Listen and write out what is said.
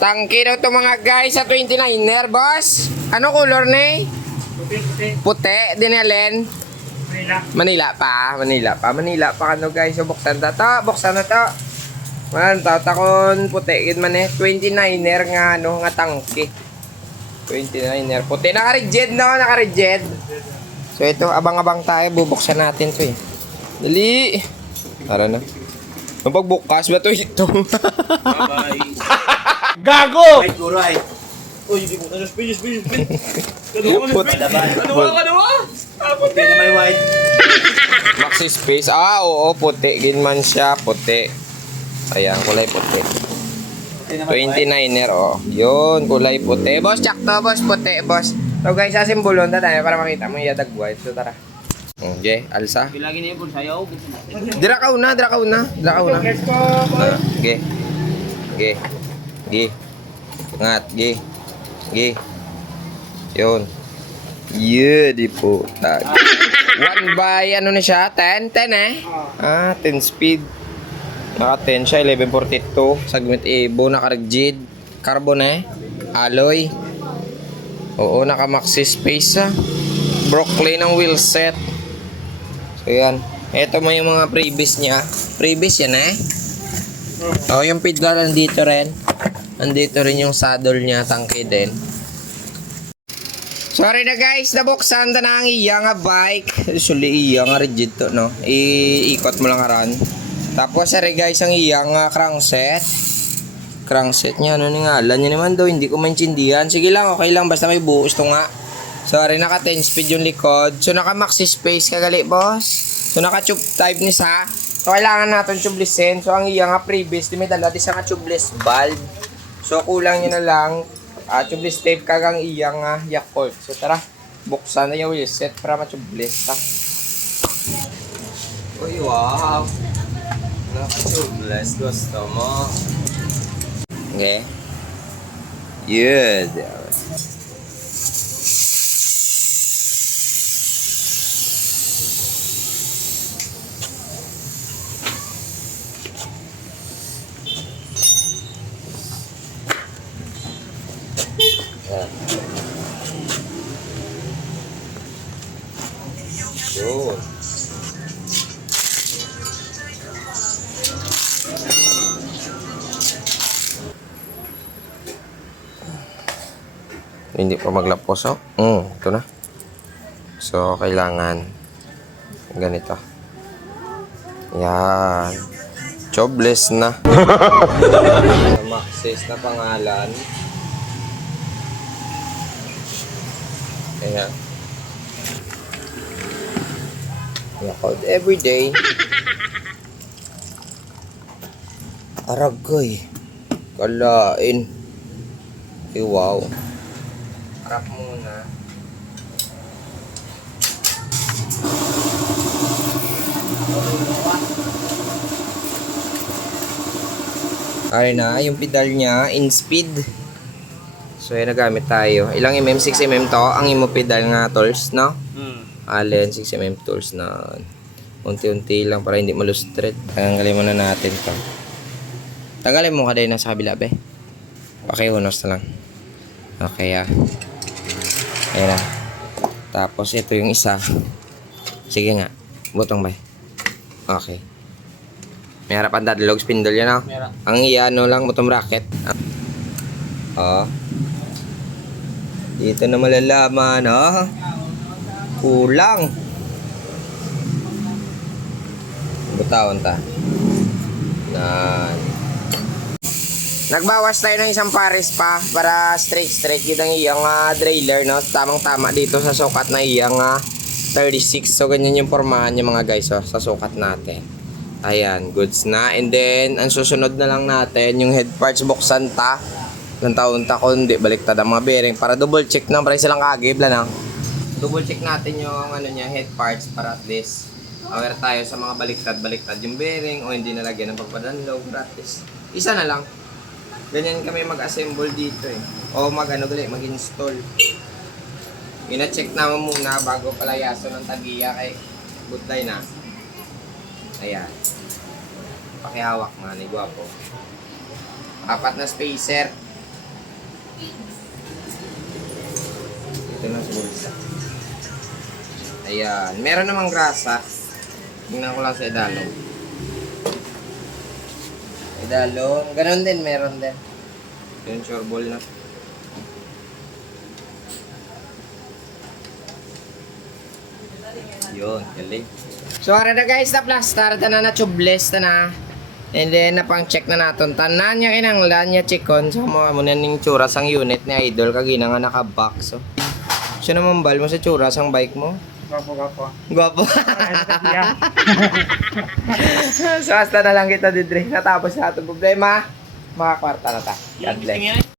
Tangke daw to mga guys sa 29er, boss. Ano color ni? Puti. Dinalen. Manila pa. Manila pa kano guys. So, buksan na to. Man, tatakon puti. Man eh. 29er nga, ano, nga tangke. 29er. Puti. Naka-rigid, no? Naka-rigid. So, ito, abang-abang tayo. Bubuksan natin to eh. Dali. Tara na. Ang pagbukas ba to ito? Bye-bye. Gago! Ay, kuray. Uy, hindi mo. Speed. Kanawa. Puti na may white. Maxi space. Ah, oo, puti. Ginman siya, puti. Ayan, kulay puti. 29er, oh. Yun, kulay puti. Boss, check to, boss. Puti, boss. So, guys, asimbulon na tayo para makita mo yung yadagway. So, tara. Okay, alsa. Bilagin niyo po sayaw. Dirakaw na. Okay. Ngat, Yun. Yeah, di po. 1 by, ano na siya? 10 eh. 10 speed. Naka 10 siya, 1142. Segment Evo, naka-rigid. Carbon alloy. Oo, naka-maxi space Brooklyn ang wheel set. So, yan. Ito mo yung mga previous niya. Previous yan Oh, yung pedal nandito rin. Nandito rin yung saddle niya, tangke din. Sorry na guys, nabuksan na ang iya nga bike. Usually iya nga rigid to, no? Iikot mo lang karan. Tapos sorry guys, ang iya nga crankset. Crankset niya, ano ni ngalan niya naman daw, hindi ko maintindihan. Sige lang, okay lang, basta may buhos to nga. Sorry, naka 10 speed yung likod. So naka maxi space kagali, boss. So naka tube type ni sa. So kailangan natin tubelessin. So ang iya nga previous, di may dala di sa nga tubeless valve. So kulang nyo na lang tubeless tape kagang iya nga Yakult. So tara, buksan na yung wheel set para ma-tubeless Uy, wow. Naka-tubeless, gusto mo. Okay. Good. Yun. Hindi pa maglapos ito na. So kailangan ganito. Yan. Jobless na. Maxis na pangalan. Ayan. Yakult everyday. Aragay. Kalain. Wow. Harap muna. Ay na, yung pedal niya in speed. So yan nagamit tayo. Ilang mm? 6mm to. Ang imo pedal nga tools, no? Allen 6mm tools na unti-unti lang para hindi malustret. Tanggalin muna natin to. Tanggalin mo ka din sa kabila, be. Pakiunos na lang. Okay, Ayan na. Tapos ito yung isa. Sige nga. Butong ba? Okay. May harapan dadalog spindle yan, Ang iano lang, butong bracket. Dito na malalaman, Kulang. Butawan ta. Nagbawas tayo ng isang pares pa para straight yun ang iyang trailer, no? Tamang-tama dito sa sukat na iyang 36. So ganyan yung pormahan niya mga guys, sa sukat natin. Ayan, goods na. And then ang susunod na lang natin yung head parts, buksan ta ng taon-ta kundi baliktad ang mga bearing para double check na para silang kagib lang. Double check natin yung head parts para at least aware tayo sa mga baliktad yung bearing o hindi nalagyan ng pagpadanlog. Practice. Isa na lang. Ganyan kami mag-assemble dito O mag-install. Ina-check naman muna bago palayaso ng tagiya kay Budlay na. Ayan. Pakihawak nga ni Guwapo. 4 na spacer. Ito na sa bulsa. Ayan. Meron namang grasa. Tingnan ko lang sa idalong. Idalong. Ganon din, meron din. Yung sure ball na. Yun, galing. So, ara na guys, na plaster, na na tubeless na. And then, napang-check na natin. Tanan niya kinanglan niya chikon. So, mga muna ning tsura sang unit ni Idol. Kagina nga naka-box. So, siya naman bal mo sa tsura sang bike mo. Gapo. Gwapo. So, hasta na lang kita, Didre. Natapos na itong problema. Makakwarta na ta. God bless.